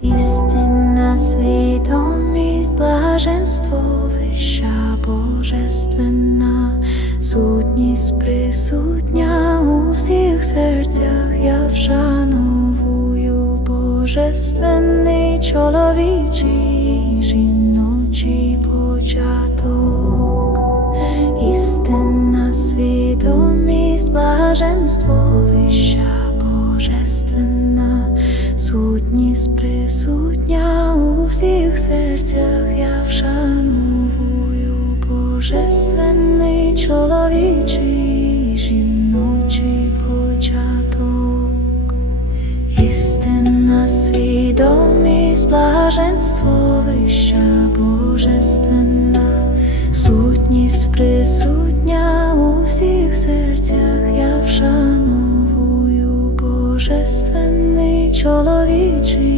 Істинна свідомість, блаженство вища божественна, сутність присутня у всіх серцях, я вшановую божественний чоловічий жіночий початок. Істинна свідомість, блаженство божественна, сутність присутня у всіх серцях, я вшановую божественний чоловічий жіночий початок. Істинна свідомість, блаженство вища божественна, сутність присутня у всіх серцях, я вшановую божественний чоловічий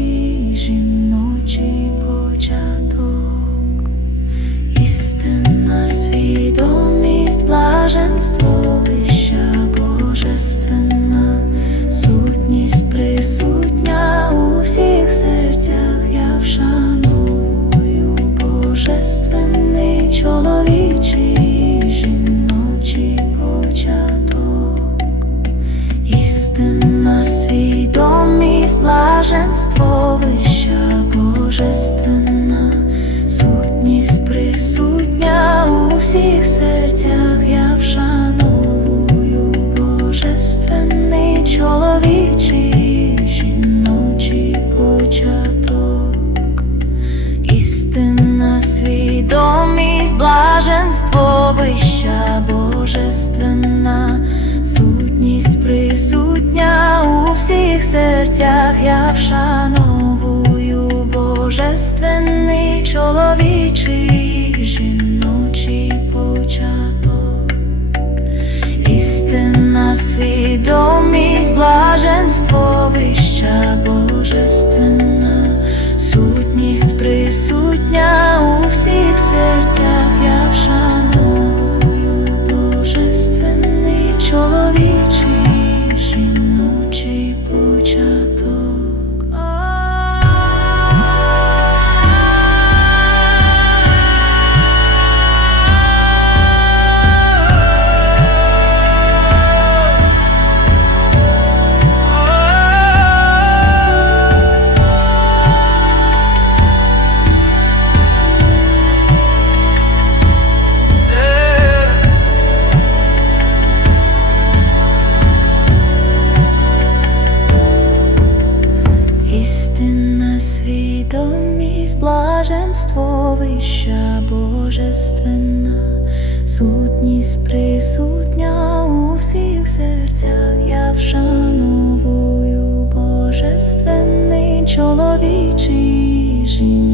блаженство вища божественна, сутність присутня у всіх серцях, я вшановую божественний чоловічий жіночий початок. Істинна свідомість, блаженство вища божественна, сутність присутня всіх серцях, я вшановую божественний чоловічий жіночий початок. Істинна свідомість, блаженство Істинна свідомість, блаженство вища божественна, сутність присутня у всіх серцях, я вшановую божественний чоловічий жіночий